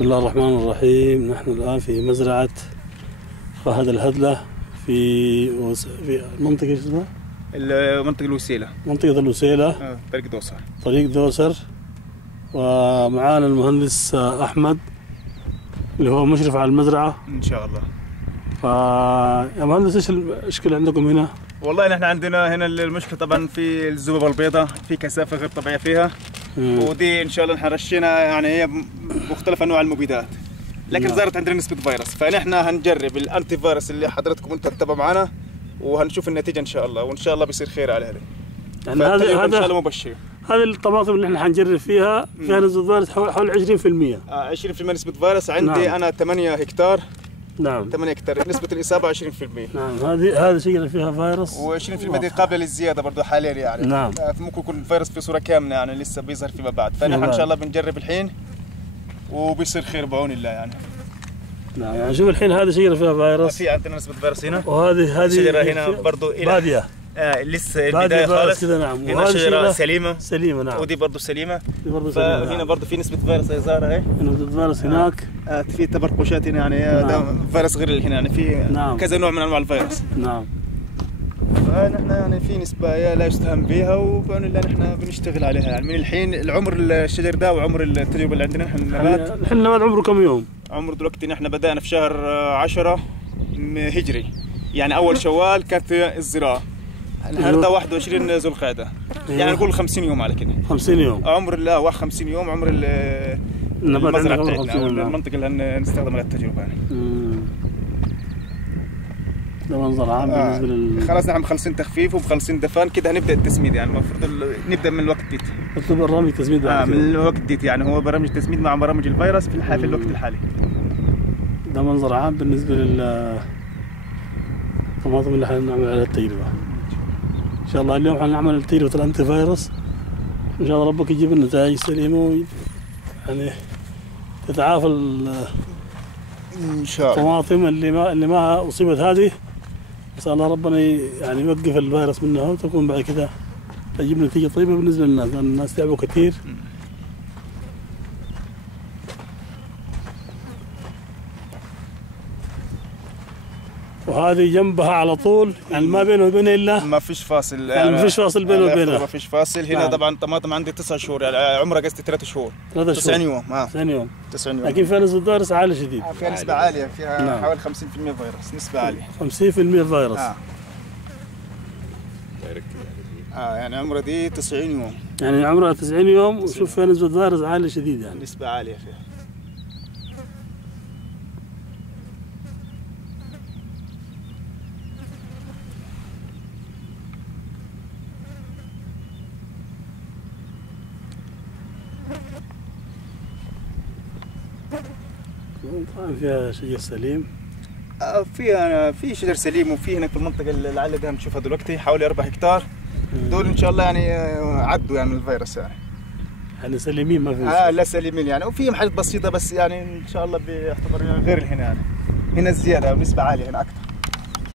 بسم الله الرحمن الرحيم. نحن الآن في مزرعة فهد الهدلة في منطقة ايش اسمها؟ منطقة الوسيلة. منطقة الوسيلة. طريق دوسر. طريق دوسر. ومعانا المهندس أحمد اللي هو مشرف على المزرعة. إن شاء الله. يا مهندس ايش المشكلة عندكم هنا؟ والله نحن عندنا هنا المشكلة طبعا في الذبابة البيضاء، في كثافة غير طبيعية فيها. ودي إن شاء الله نحن رشينا، يعني هي مختلف أنواع المبيدات. لكن ظهرت عندنا نسبة فيروس، فنحن هنجرب الأنتي فيروس اللي حضرتكم أنتم تتبعوا معنا وهنشوف النتيجة إن شاء الله، وإن شاء الله بيصير خير على هذه. يعني هذا إن شاء الله مبشر. هذه الطماطم اللي احنا حنجرب فيها نسبة فيروس حول 20%. 20% نسبة فيروس عندي. نعم. أنا 8 هكتار. نعم. 8 هكتار، نسبة الإصابة 20%. نعم. هذه شجرة فيها فيروس. و20% دي قابلة للزيادة برضه حاليا يعني. نعم. ممكن يكون الفيروس في صورة كاملة يعني لسه بيظهر فيما بعد، فنحن إن شاء الله بنجرب الحين وبيصير خير بعون الله يعني. نعم. يعني شوف الحين هذه شجرة فيها فيروس. في عندنا نسبة فيروس هنا. وهذه شجرة هنا برضه بادية. لسه البداية خالص كذا. نعم. هنا شجرة سليمة. نعم. ودي برضه سليمة. دي برضه سليمة. فهنا برضه في نسبة فيروس ظاهرة اهي. نسبة فيروس هناك. في تبرقشات هنا يعني. نعم. فيروس غير اللي هنا يعني في. نعم. كذا نوع من انواع الفيروس. نعم. فنحن يعني في نسبة لا يستهان بها، وبعون الله نحن بنشتغل عليها يعني من الحين. العمر الشجر ده وعمر التجربة اللي عندنا نحن النبات. الحين النبات عمره كم يوم؟ عمره دلوقتي نحن بدأنا في شهر 10 هجري، يعني أول شوال كانت الزراعة. النهارده 21 ذو القعدة. يعني نقول 50 يوم على كده. 50 يوم. عمر 50 يوم عمر المزرعة بتاعتنا او المنطقة اللي هنستخدم لها التجربة يعني. ده منظر عام بالنسبة خلاص نحن مخلصين تخفيف ومخلصين دفان كده، هنبدأ التسميد يعني. المفروض نبدأ من الوقت ديت. مكتوب برامج التسميد من الوقت ديت يعني. هو برامج التسميد مع برامج الفيروس في الوقت الحالي. ده منظر عام بالنسبة للطماطم اللي حنعمل عليها التجربة. إن شاء الله اليوم حنعمل تجربة الأنتي فيروس. إن شاء الله ربك يجيب النتائج سليمة يعني تتعافى إن شاء الله الطماطم اللي ما أصيبت هذه. إن شاء الله ربنا يعني يوقف الفيروس منها وتكون بعد كده تجيب نتيجة طيبة بالنسبة للناس، لأن الناس تعبوا كثير. وهذه جنبها على طول يعني ما بينه وبينها الا ما فيش فاصل يعني ما فيش فاصل بينه وبينها. ما فيش فاصل هنا. نعم. طبعا الطماطم عندي 9 شهور يعني عمرها قصدي 3 شهور. 90 يوم. 90 يوم. 90 يوم. لكن فيها نسبة فيروس عالية شديد. فيها نسبة عالية، فيها. نعم. حوالي 50% فيروس، نسبة عالية. 50% فيروس. يعني عمرها دي 90 يوم. يعني عمرها 90 يوم وشوف فيها نسبة فيروس عالية شديد يعني. نسبة عالية فيها. طبعا فيها شجر سليم. في شجر سليم، وفي هناك في المنطقة اللي علقها بنشوفها دلوقتي حوالي 4 هكتار. دول إن شاء الله يعني عدوا يعني من الفيروس يعني سليمين ما في لا سليمين يعني. وفي حاجات بسيطة بس يعني إن شاء الله بيعتبر غير هنا يعني. هنا الزيادة بنسبة عالية هنا أكثر.